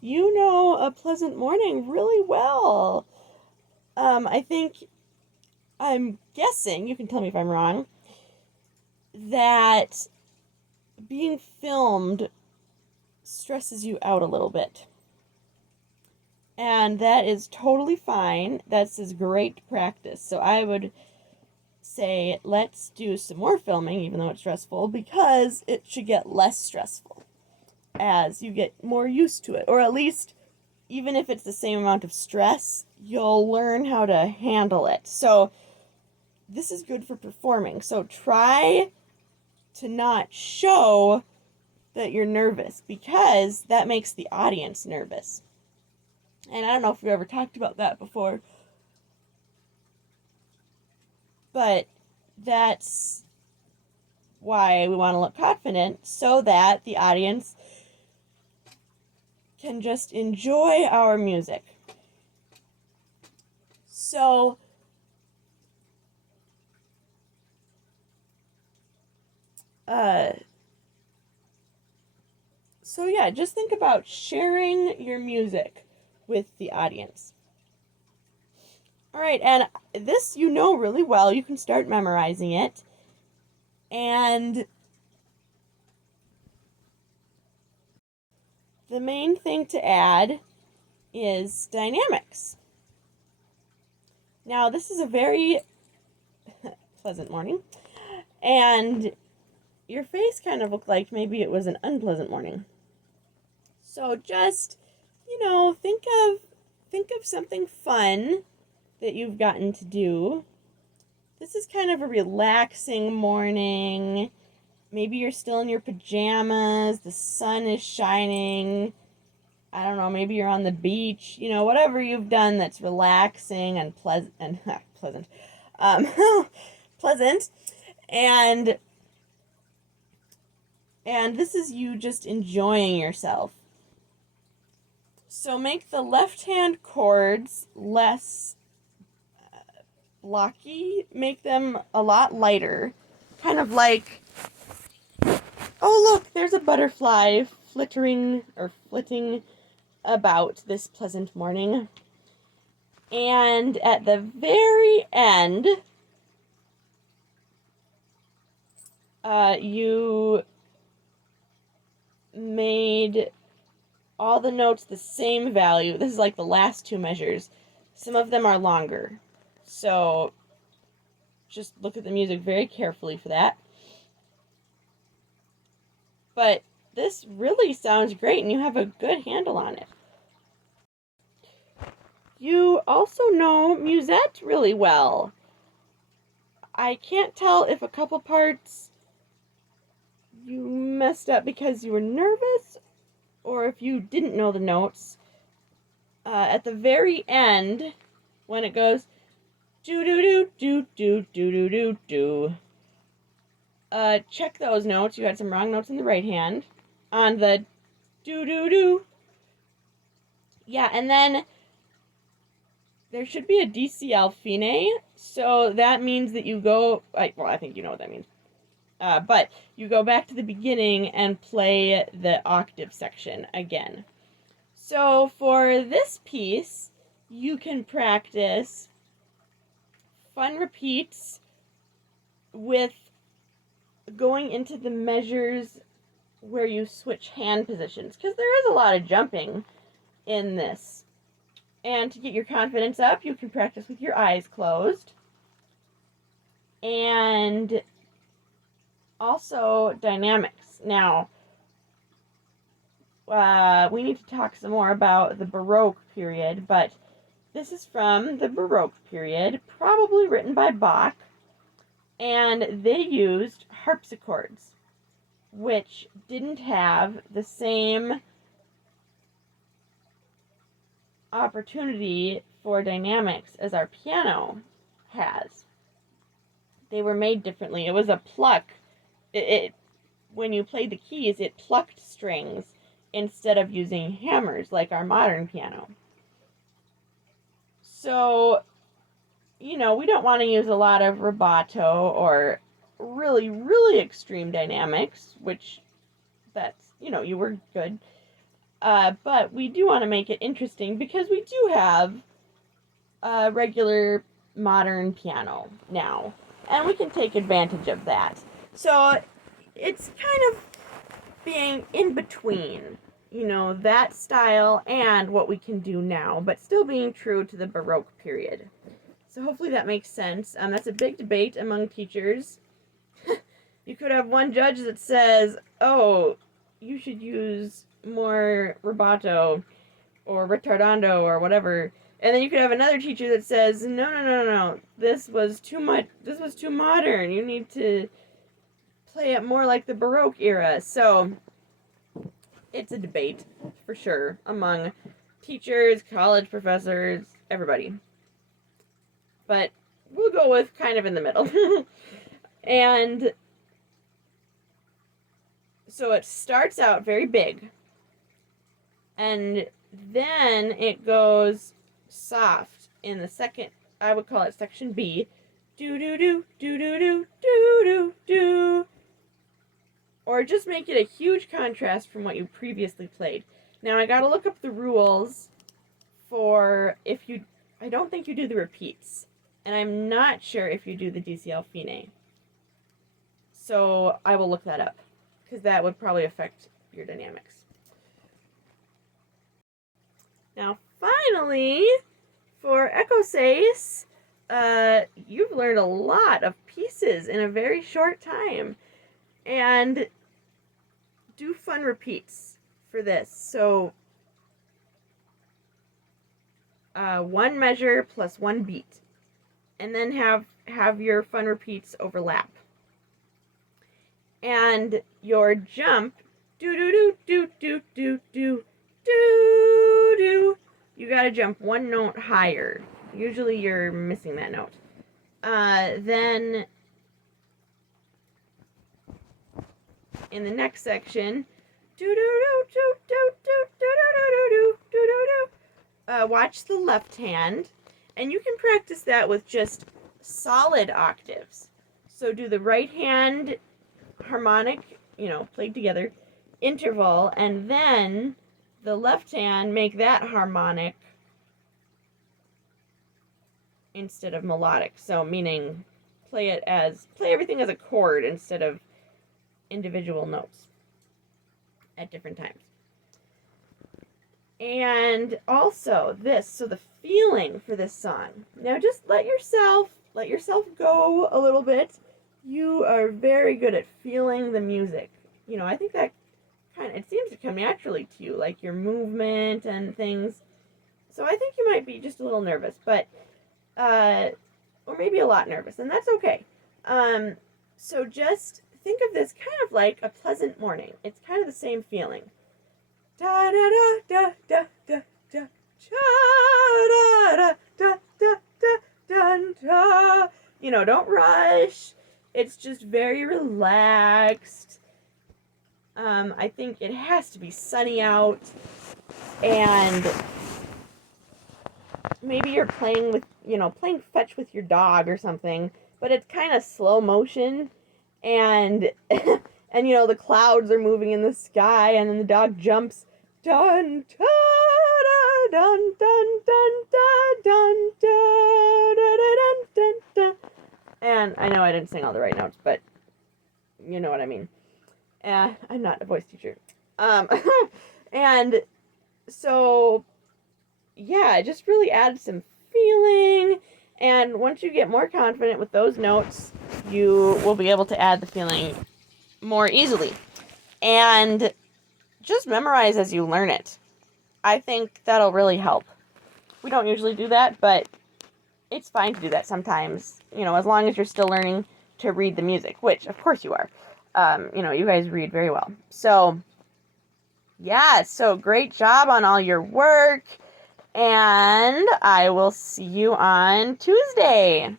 You know A Pleasant Morning really well. I think I'm guessing, you can tell me if I'm wrong, that being filmed stresses you out a little bit. And that is totally fine. That's is great practice. So I would say let's do some more filming, even though it's stressful, because it should get less stressful as you get more used to it. Or at least, even if it's the same amount of stress, you'll learn how to handle it. So this is good for performing. So try to not show that you're nervous because that makes the audience nervous. And I don't know if we've ever talked about that before, but that's why we want to look confident so that the audience can just enjoy our music. So uh yeah, just think about sharing your music with the audience. All right, and this you know really well. You can start memorizing it. And the main thing to add is dynamics. Now, this is a very pleasant morning, and your face kind of looked like maybe it was an unpleasant morning. So just, think of something fun that you've gotten to do. This is kind of a relaxing morning. Maybe you're still in your pajamas, the sun is shining. I don't know, maybe you're on the beach, whatever you've done that's relaxing and pleasant and pleasant. Um, pleasant. And this is you just enjoying yourself. So make the left hand chords less blocky, make them a lot lighter. Kind of like, oh look, there's a butterfly flittering or flitting about this pleasant morning. And at the very end, you made all the notes the same value. This is like the last two measures. Some of them are longer. So just look at the music very carefully for that. But this really sounds great and you have a good handle on it. You also know Musette really well. I can't tell if a couple parts you messed up because you were nervous or if you didn't know the notes. At the very end, when it goes do do do do do do do do do, check those notes. You had some wrong notes in the right hand. On the do do do. Yeah, and then there should be a DCL fine, so that means that you go. I think you know what that means. But you go back to the beginning and play the octave section again. So for this piece, you can practice fun repeats with going into the measures where you switch hand positions, because there is a lot of jumping in this. And to get your confidence up, you can practice with your eyes closed. And also dynamics. Now, we need to talk some more about the Baroque period, but this is from the Baroque period, probably written by Bach, and they used harpsichords, which didn't have the same opportunity for dynamics as our piano has. They were made differently. It was a pluck. It when you played the keys, it plucked strings instead of using hammers like our modern piano. So, we don't want to use a lot of rubato or really, really extreme dynamics, which you were good. But we do want to make it interesting because we do have a regular modern piano now, and we can take advantage of that. So it's kind of being in between, that style and what we can do now, but still being true to the Baroque period. So hopefully that makes sense. That's a big debate among teachers. You could have one judge that says, oh, you should use more rubato or ritardando or whatever. And then you could have another teacher that says, no, this was too much, this was too modern. You need to play it more like the Baroque era. So it's a debate for sure among teachers, college professors, everybody. But we'll go with kind of in the middle. And so it starts out very big, and then it goes soft in the second, I would call it section B. Do do do do do do do do do. Or just make it a huge contrast from what you previously played. Now I gotta look up the rules for I don't think you do the repeats, and I'm not sure if you do the DCL Fine. So I will look that up, because that would probably affect your dynamics. Now, finally, for Ecosace, you've learned a lot of pieces in a very short time. And do fun repeats for this. So, one measure plus one beat. And then have your fun repeats overlap. And your jump, do-do-do-do-do-do-do, do-do. You gotta jump one note higher. Usually you're missing that note. Then in the next section, watch the left hand, and you can practice that with just solid octaves. So do the right hand harmonic, played together, interval, and then the left hand make that harmonic instead of melodic. So meaning play everything as a chord instead of individual notes at different times. And also so the feeling for this song. Now just let yourself go a little bit. You are very good at feeling the music. I think that it seems to come naturally to you, like your movement and things. So I think you might be just a little nervous, but, or maybe a lot nervous, and that's okay. So just think of this kind of like a pleasant morning. It's kind of the same feeling. Da da da da da da da da da da da da da. Don't rush. It's just very relaxed. I think it has to be sunny out, and maybe you're playing fetch with your dog or something, but it's kind of slow motion, and the clouds are moving in the sky, and then the dog jumps, dun dun dun dun dun dun dun dun dun dun. And I know I didn't sing all the right notes, but you know what I mean. I'm not a voice teacher. And so, yeah, it just really adds some feeling. And once you get more confident with those notes, you will be able to add the feeling more easily. And just memorize as you learn it. I think that'll really help. We don't usually do that, but it's fine to do that sometimes, as long as you're still learning to read the music, which, of course, you are. You guys read very well. So, yeah, so great job on all your work, and I will see you on Tuesday.